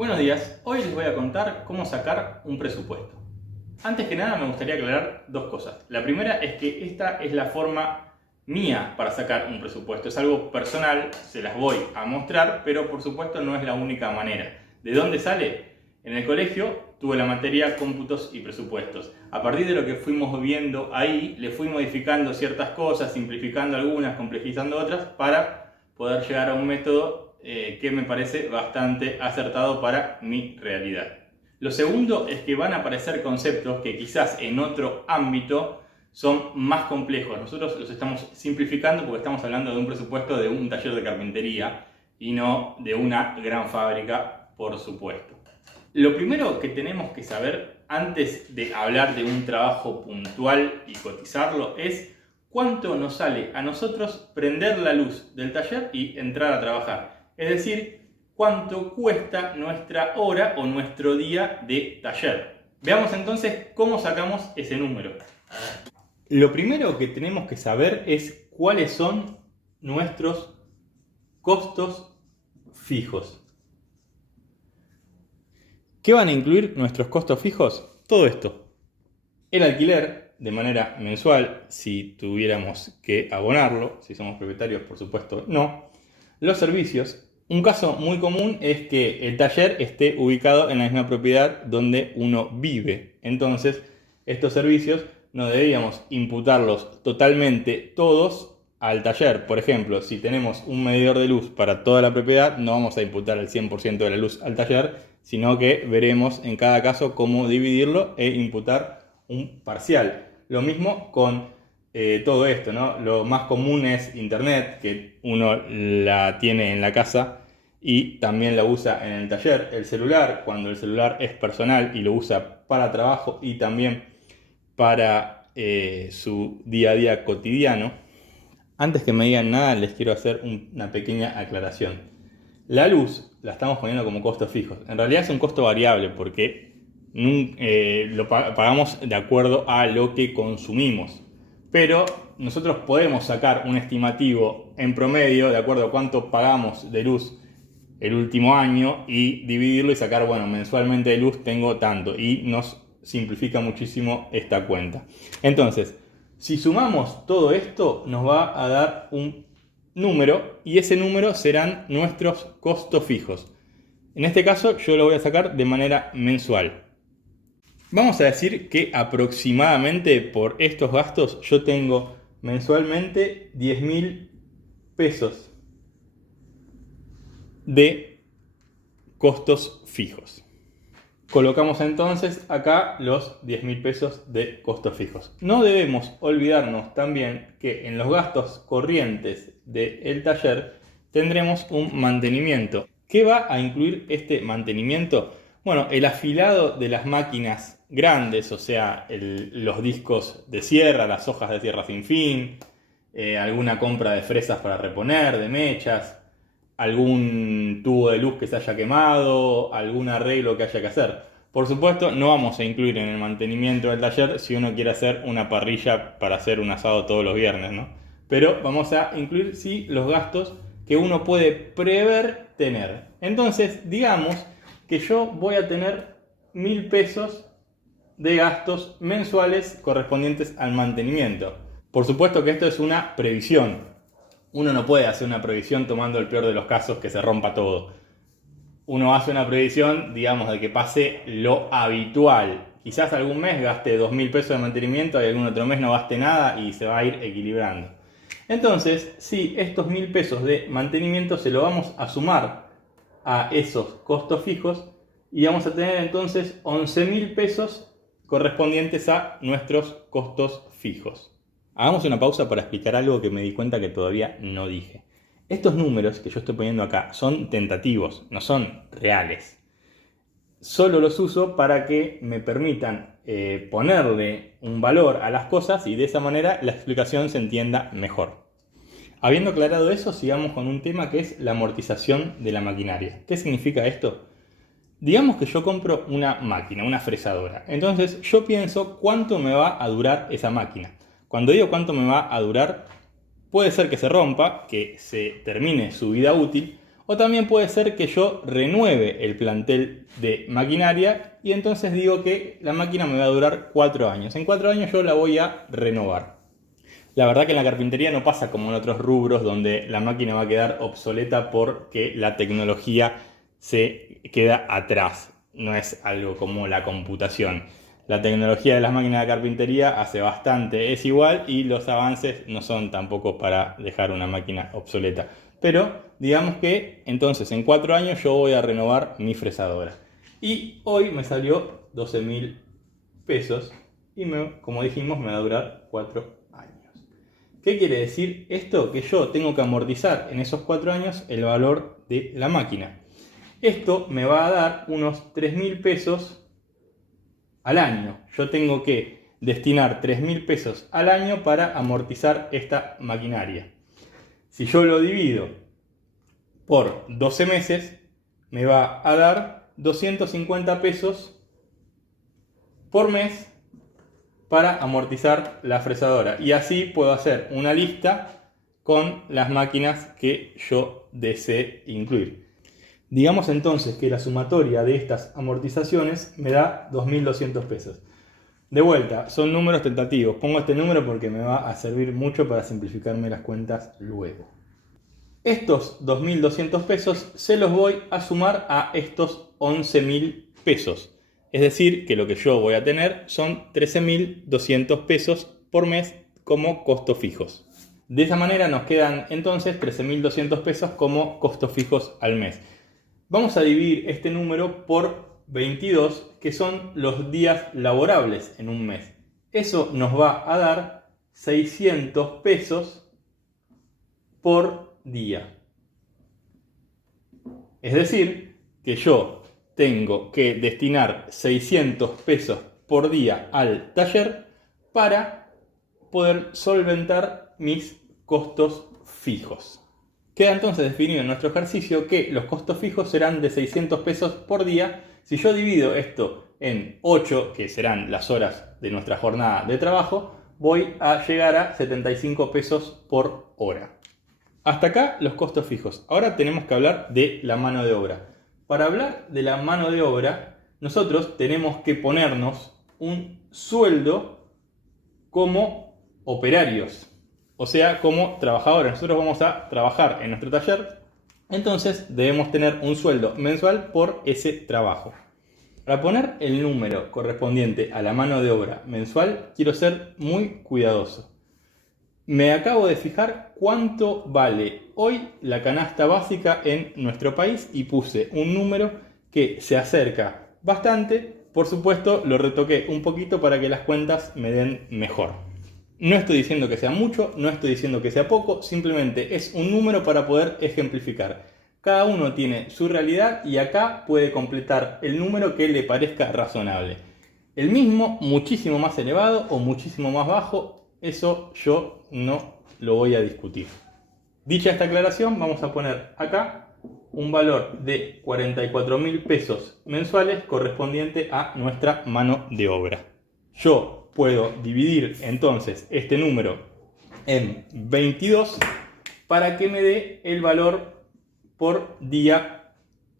Buenos días, hoy les voy a contar cómo sacar un presupuesto. Antes que nada me gustaría aclarar dos cosas. La primera es que esta es la forma mía para sacar un presupuesto. Es algo personal, se las voy a mostrar, pero por supuesto no es la única manera. ¿De dónde sale? En el colegio tuve la materia cómputos y presupuestos. A partir de lo que fuimos viendo ahí, le fui modificando ciertas cosas, simplificando algunas, complejizando otras, para poder llegar a un método que me parece bastante acertado para mi realidad. Lo segundo es que van a aparecer conceptos que quizás en otro ámbito son más complejos. Nosotros los estamos simplificando porque estamos hablando de un presupuesto de un taller de carpintería y no de una gran fábrica, por supuesto. Lo primero que tenemos que saber antes de hablar de un trabajo puntual y cotizarlo es cuánto nos sale a nosotros prender la luz del taller y entrar a trabajar. Es decir, cuánto cuesta nuestra hora o nuestro día de taller. Veamos entonces cómo sacamos ese número. Lo primero que tenemos que saber es cuáles son nuestros costos fijos. ¿Qué van a incluir nuestros costos fijos? Todo esto. El alquiler de manera mensual, si tuviéramos que abonarlo, si somos propietarios, por supuesto, no. Los servicios. Un caso muy común es que el taller esté ubicado en la misma propiedad donde uno vive. Entonces, estos servicios no deberíamos imputarlos totalmente todos al taller. Por ejemplo, si tenemos un medidor de luz para toda la propiedad, no vamos a imputar el 100% de la luz al taller, sino que veremos en cada caso cómo dividirlo e imputar un parcial. Lo mismo con todo esto, ¿no? Lo más común es internet, que uno la tiene en la casa y también la usa en el taller. El celular, cuando el celular es personal y lo usa para trabajo y también para su día a día cotidiano. Antes que me digan nada, les quiero hacer una pequeña aclaración. La luz la estamos poniendo como costos fijos. En realidad es un costo variable porque lo pagamos de acuerdo a lo que consumimos. Pero nosotros podemos sacar un estimativo en promedio de acuerdo a cuánto pagamos de luz el último año y dividirlo y sacar, bueno, mensualmente de luz tengo tanto, y nos simplifica muchísimo esta cuenta. Entonces, si sumamos todo esto, nos va a dar un número y ese número serán nuestros costos fijos. En este caso yo lo voy a sacar de manera mensual. Vamos a decir que aproximadamente por estos gastos yo tengo mensualmente 10.000 pesos de costos fijos. Colocamos entonces acá los 10.000 pesos de costos fijos. No debemos olvidarnos también que en los gastos corrientes del taller tendremos un mantenimiento. ¿Qué va a incluir este mantenimiento? Bueno, el afilado de las máquinas grandes, o sea, los discos de sierra, las hojas de sierra sin fin, alguna compra de fresas para reponer, de mechas, algún tubo de luz que se haya quemado, algún arreglo que haya que hacer. Por supuesto, no vamos a incluir en el mantenimiento del taller si uno quiere hacer una parrilla para hacer un asado todos los viernes, ¿no? Pero vamos a incluir, sí, los gastos que uno puede prever tener. Entonces, digamos que yo voy a tener 1.000 pesos de gastos mensuales correspondientes al mantenimiento. Por supuesto que esto es una previsión. Uno no puede hacer una previsión tomando el peor de los casos, que se rompa todo. Uno hace una previsión, digamos, de que pase lo habitual. Quizás algún mes gaste 2.000 pesos de mantenimiento y algún otro mes no gaste nada y se va a ir equilibrando. Entonces, sí, estos 1.000 pesos de mantenimiento se lo vamos a sumar a esos costos fijos y vamos a tener entonces 11.000 pesos correspondientes a nuestros costos fijos. Hagamos una pausa para explicar algo que me di cuenta que todavía no dije. Estos números que yo estoy poniendo acá son tentativos, no son reales. Solo los uso para que me permitan ponerle un valor a las cosas y de esa manera la explicación se entienda mejor. Habiendo aclarado eso, sigamos con un tema que es la amortización de la maquinaria. ¿Qué significa esto? Digamos que yo compro una máquina, una fresadora. Entonces yo pienso cuánto me va a durar esa máquina. Cuando digo cuánto me va a durar, puede ser que se rompa, que se termine su vida útil, O también puede ser que yo renueve el plantel de maquinaria y entonces digo que la máquina me va a durar 4 años. En 4 años yo la voy a renovar. La verdad que en la carpintería no pasa como en otros rubros donde la máquina va a quedar obsoleta porque la tecnología se queda atrás. No es algo como la computación. La tecnología de las máquinas de carpintería hace bastante, es igual, y los avances no son tampoco para dejar una máquina obsoleta. Pero digamos que entonces en 4 años yo voy a renovar mi fresadora. Y hoy me salió 12.000 pesos y como dijimos me va a durar 4 años. ¿Qué quiere decir esto? Que yo tengo que amortizar en esos 4 años el valor de la máquina. Esto me va a dar unos 3.000 pesos al año. Yo tengo que destinar 3.000 pesos al año para amortizar esta maquinaria. Si yo lo divido por 12 meses, me va a dar 250 pesos por mes para amortizar la fresadora. Y así puedo hacer una lista con las máquinas que yo desee incluir. Digamos entonces que la sumatoria de estas amortizaciones me da 2.200 pesos. De vuelta, son números tentativos. Pongo este número porque me va a servir mucho para simplificarme las cuentas luego. Estos 2.200 pesos se los voy a sumar a estos 11.000 pesos. Es decir, que lo que yo voy a tener son 13.200 pesos por mes como costos fijos. De esa manera nos quedan entonces 13.200 pesos como costos fijos al mes. Vamos a dividir este número por 22, que son los días laborables en un mes. Eso nos va a dar 600 pesos por día. Es decir, que yo tengo que destinar 600 pesos por día al taller para poder solventar mis costos fijos. Queda entonces definido en nuestro ejercicio que los costos fijos serán de 600 pesos por día. Si yo divido esto en 8, que serán las horas de nuestra jornada de trabajo, voy a llegar a 75 pesos por hora. Hasta acá los costos fijos. Ahora tenemos que hablar de la mano de obra. Para hablar de la mano de obra, nosotros tenemos que ponernos un sueldo como operarios, o sea, como trabajadores. Nosotros vamos a trabajar en nuestro taller, entonces debemos tener un sueldo mensual por ese trabajo. Para poner el número correspondiente a la mano de obra mensual, quiero ser muy cuidadoso. Me acabo de fijar cuánto vale hoy la canasta básica en nuestro país y puse un número que se acerca bastante. Por supuesto, lo retoqué un poquito para que las cuentas me den mejor. No estoy diciendo que sea mucho, no estoy diciendo que sea poco, simplemente es un número para poder ejemplificar. Cada uno tiene su realidad y acá puede completar el número que le parezca razonable. El mismo, muchísimo más elevado o muchísimo más bajo, eso yo no lo voy a discutir. Dicha esta aclaración, vamos a poner acá un valor de 44.000 pesos mensuales correspondiente a nuestra mano de obra. Yo puedo dividir entonces este número en 22 para que me dé el valor por día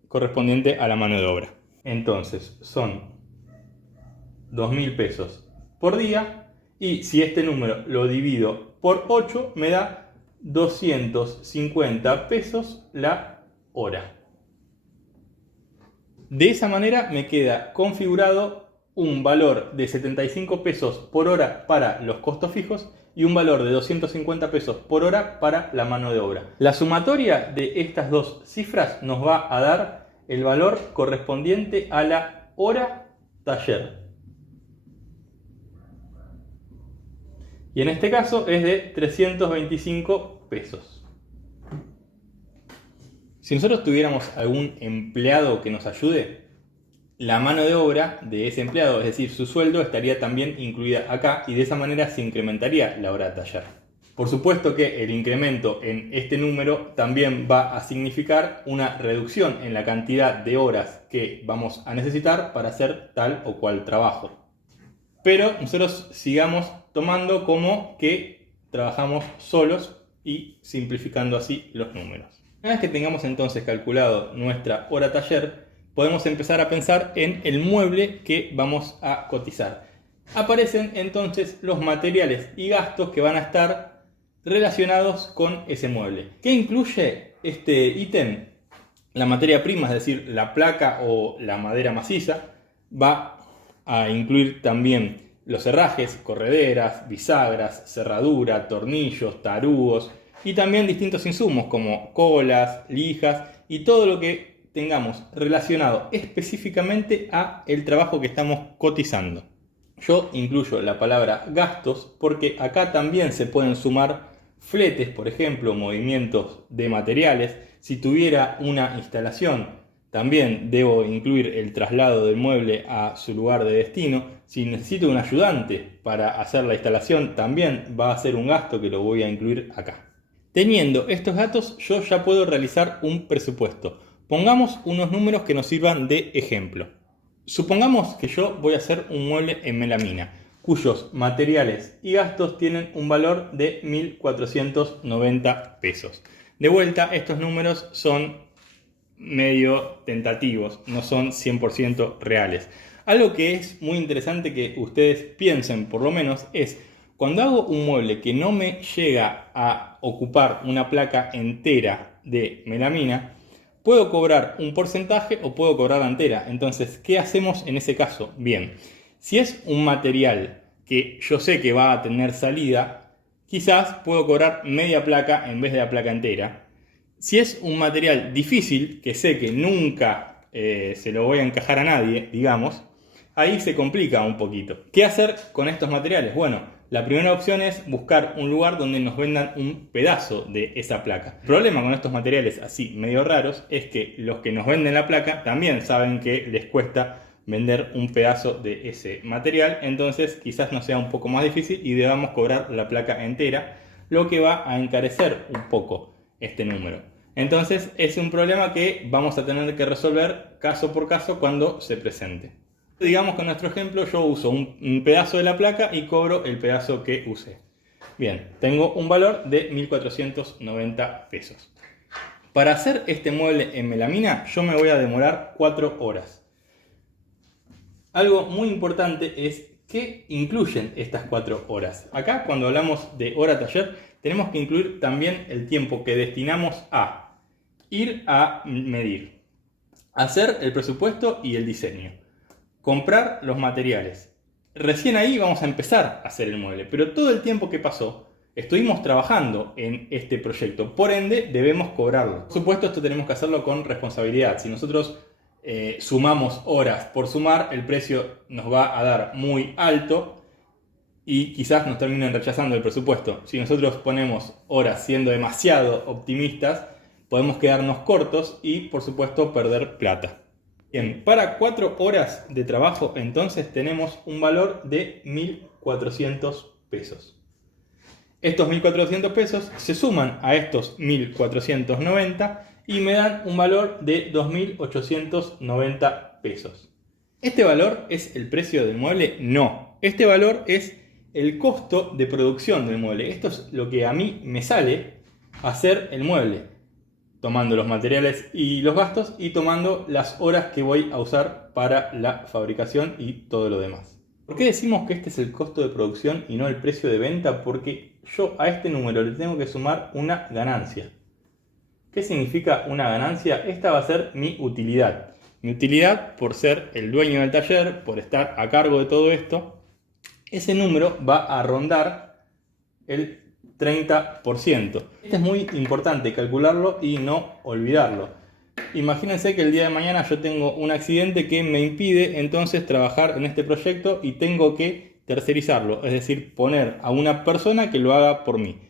correspondiente a la mano de obra. Entonces son 2.000 pesos por día. Y si este número lo divido por 8, me da 250 pesos la hora. De esa manera me queda configurado un valor de 75 pesos por hora para los costos fijos y un valor de 250 pesos por hora para la mano de obra. La sumatoria de estas dos cifras nos va a dar el valor correspondiente a la hora taller. Y en este caso es de 325 pesos. Si nosotros tuviéramos algún empleado que nos ayude, la mano de obra de ese empleado, es decir, su sueldo, estaría también incluida acá y de esa manera se incrementaría la hora de taller. Por supuesto que el incremento en este número también va a significar una reducción en la cantidad de horas que vamos a necesitar para hacer tal o cual trabajo. Pero nosotros sigamos tomando como que trabajamos solos y simplificando así los números. Una vez que tengamos entonces calculado nuestra hora taller, podemos empezar a pensar en el mueble que vamos a cotizar. Aparecen entonces los materiales y gastos que van a estar relacionados con ese mueble. ¿Qué incluye este ítem? La materia prima, es decir, la placa o la madera maciza, va a incluir también los herrajes, correderas, bisagras, cerradura, tornillos, tarugos y también distintos insumos como colas, lijas y todo lo que tengamos relacionado específicamente a el trabajo que estamos cotizando. Yo incluyo la palabra gastos porque acá también se pueden sumar fletes, por ejemplo, movimientos de materiales. Si tuviera una instalación, también debo incluir el traslado del mueble a su lugar de destino. Si necesito un ayudante para hacer la instalación, también va a ser un gasto que lo voy a incluir acá. Teniendo estos datos, yo ya puedo realizar un presupuesto. Pongamos unos números que nos sirvan de ejemplo. Supongamos que yo voy a hacer un mueble en melamina, cuyos materiales y gastos tienen un valor de 1.490 pesos. De vuelta, estos números son medio tentativos, no son 100% reales. Algo que es muy interesante que ustedes piensen, por lo menos, es cuando hago un mueble que no me llega a ocupar una placa entera de melamina, puedo cobrar un porcentaje o puedo cobrar la entera. Entonces, ¿qué hacemos en ese caso? Bien, si es un material que yo sé que va a tener salida, quizás puedo cobrar media placa en vez de la placa entera. Si es un material difícil, que sé que nunca se lo voy a encajar a nadie, digamos, ahí se complica un poquito. ¿Qué hacer con estos materiales? Bueno, la primera opción es buscar un lugar donde nos vendan un pedazo de esa placa. El problema con estos materiales así medio raros es que los que nos venden la placa también saben que les cuesta vender un pedazo de ese material, entonces quizás nos sea un poco más difícil y debamos cobrar la placa entera, lo que va a encarecer un poco este número. Entonces es un problema que vamos a tener que resolver caso por caso cuando se presente. Digamos que en nuestro ejemplo yo uso un pedazo de la placa y cobro el pedazo que usé. Bien, tengo un valor de 1.490 pesos. Para hacer este mueble en melamina yo me voy a demorar 4 horas. Algo muy importante es qué incluyen estas 4 horas. Acá cuando hablamos de hora taller tenemos que incluir también el tiempo que destinamos a ir a medir, hacer el presupuesto y el diseño, comprar los materiales. Recién ahí vamos a empezar a hacer el mueble, pero todo el tiempo que pasó estuvimos trabajando en este proyecto, por ende debemos cobrarlo. Por supuesto, esto tenemos que hacerlo con responsabilidad. Si nosotros sumamos horas por sumar, el precio nos va a dar muy alto y quizás nos terminen rechazando el presupuesto. Si nosotros ponemos horas siendo demasiado optimistas, podemos quedarnos cortos y por supuesto perder plata. Bien, para 4 horas de trabajo entonces tenemos un valor de 1.400 pesos. Estos 1.400 pesos se suman a estos 1.490 y me dan un valor de 2.890 pesos. ¿Este valor es el precio del mueble? No. Este valor es el costo de producción del mueble. Esto es lo que a mí me sale hacer el mueble, tomando los materiales y los gastos y tomando las horas que voy a usar para la fabricación y todo lo demás. ¿Por qué decimos que este es el costo de producción y no el precio de venta? Porque yo a este número le tengo que sumar una ganancia. ¿Qué significa una ganancia? Esta va a ser mi utilidad. Mi utilidad por ser el dueño del taller, por estar a cargo de todo esto. Ese número va a rondar el 30%. Esto es muy importante calcularlo y no olvidarlo. Imagínense que el día de mañana yo tengo un accidente que me impide entonces trabajar en este proyecto y tengo que tercerizarlo, es decir, poner a una persona que lo haga por mí.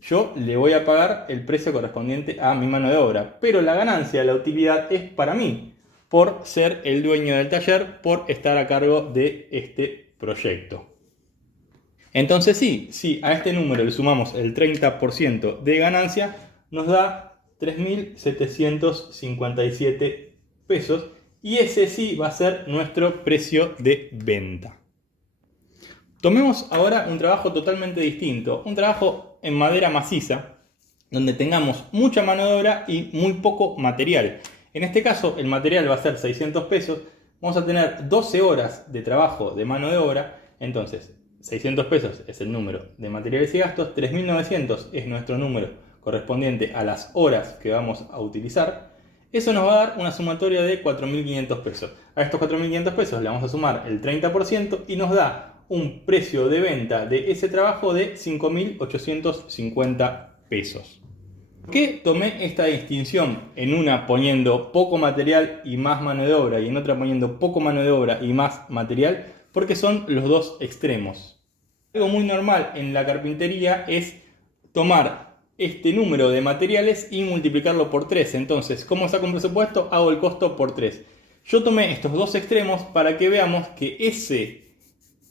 Yo le voy a pagar el precio correspondiente a mi mano de obra, pero la ganancia, la utilidad es para mí, por ser el dueño del taller, por estar a cargo de este proyecto. Entonces sí, a este número le sumamos el 30% de ganancia, nos da 3.757 pesos y ese sí va a ser nuestro precio de venta. Tomemos ahora un trabajo totalmente distinto, un trabajo en madera maciza, donde tengamos mucha mano de obra y muy poco material. En este caso el material va a ser 600 pesos, vamos a tener 12 horas de trabajo de mano de obra, entonces 600 pesos es el número de materiales y gastos, 3.900 es nuestro número correspondiente a las horas que vamos a utilizar. Eso nos va a dar una sumatoria de 4.500 pesos. A estos 4.500 pesos le vamos a sumar el 30% y nos da un precio de venta de ese trabajo de 5.850 pesos. ¿Por qué tomé esta distinción en una poniendo poco material y más mano de obra y en otra poniendo poco mano de obra y más material? Porque son los dos extremos. Algo muy normal en la carpintería es tomar este número de materiales y multiplicarlo por 3. Entonces, ¿cómo saco un presupuesto? Hago el costo por 3. Yo tomé estos dos extremos para que veamos que ese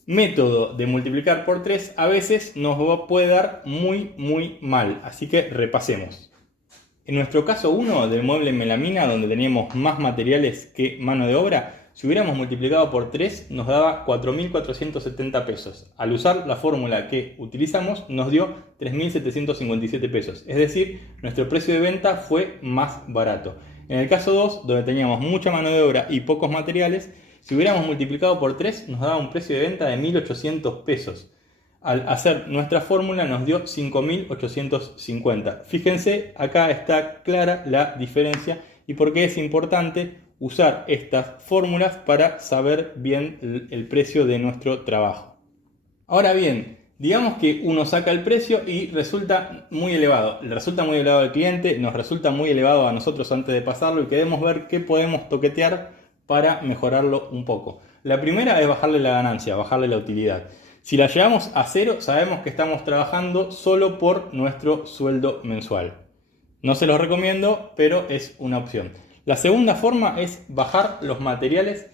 método de multiplicar por 3 a veces nos puede dar muy mal. Así que repasemos. En nuestro caso 1 del mueble melamina, donde teníamos más materiales que mano de obra, si hubiéramos multiplicado por 3 nos daba 4.470 pesos. Al usar la fórmula que utilizamos nos dio 3.757 pesos. Es decir, nuestro precio de venta fue más barato. En el caso 2, donde teníamos mucha mano de obra y pocos materiales, si hubiéramos multiplicado por 3 nos daba un precio de venta de 1.800 pesos. Al hacer nuestra fórmula nos dio 5.850. Fíjense, acá está clara la diferencia y por qué es importante usar estas fórmulas para saber bien el precio de nuestro trabajo. Ahora bien, digamos que uno saca el precio y resulta muy elevado. Le resulta muy elevado al cliente, nos resulta muy elevado a nosotros antes de pasarlo y queremos ver qué podemos toquetear para mejorarlo un poco. La primera es bajarle la ganancia, bajarle la utilidad. Si la llevamos a 0, sabemos que estamos trabajando solo por nuestro sueldo mensual. No se los recomiendo, pero es una opción. La segunda forma es bajar los materiales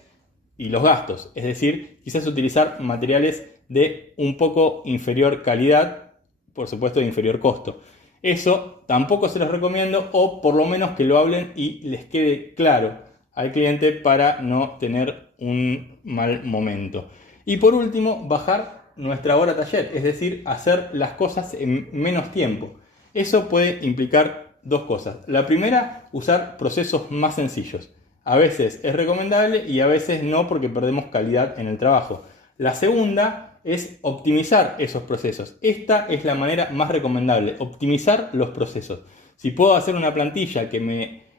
y los gastos. Es decir, quizás utilizar materiales de un poco inferior calidad, por supuesto de inferior costo. Eso tampoco se los recomiendo, o por lo menos que lo hablen y les quede claro al cliente para no tener un mal momento. Y por último, bajar nuestra hora taller, es decir, hacer las cosas en menos tiempo. Eso puede implicar dos cosas. La primera, usar procesos más sencillos. A veces es recomendable y a veces no, porque perdemos calidad en el trabajo. La segunda es optimizar esos procesos. Esta es la manera más recomendable, optimizar los procesos. Si puedo hacer una plantilla que me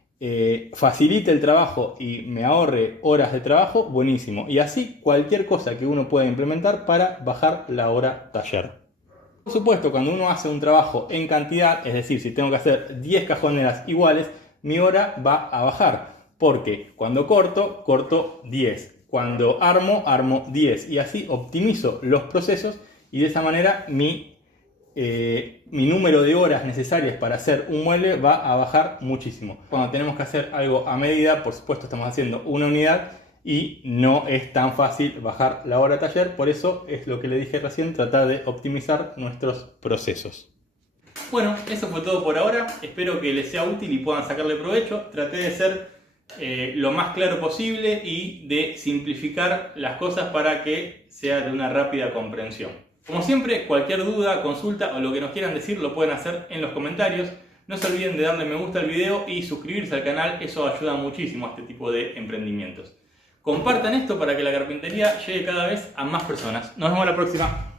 facilite el trabajo y me ahorre horas de trabajo, buenísimo. Y así cualquier cosa que uno pueda implementar para bajar la hora taller. Por supuesto, cuando uno hace un trabajo en cantidad, es decir, si tengo que hacer 10 cajoneras iguales, mi hora va a bajar. Porque cuando corto 10. Cuando armo 10. Y así optimizo los procesos y de esa manera mi número de horas necesarias para hacer un mueble va a bajar muchísimo. Cuando tenemos que hacer algo a medida, por supuesto estamos haciendo una unidad y no es tan fácil bajar la hora taller. Por eso es lo que le dije recién, tratar de optimizar nuestros procesos. Bueno, eso fue todo por ahora. Espero que les sea útil y puedan sacarle provecho. Traté de ser lo más claro posible y de simplificar las cosas para que sea de una rápida comprensión. Como siempre, cualquier duda, consulta o lo que nos quieran decir lo pueden hacer en los comentarios. No se olviden de darle me gusta al video y suscribirse al canal, eso ayuda muchísimo a este tipo de emprendimientos. Compartan esto para que la carpintería llegue cada vez a más personas. Nos vemos la próxima.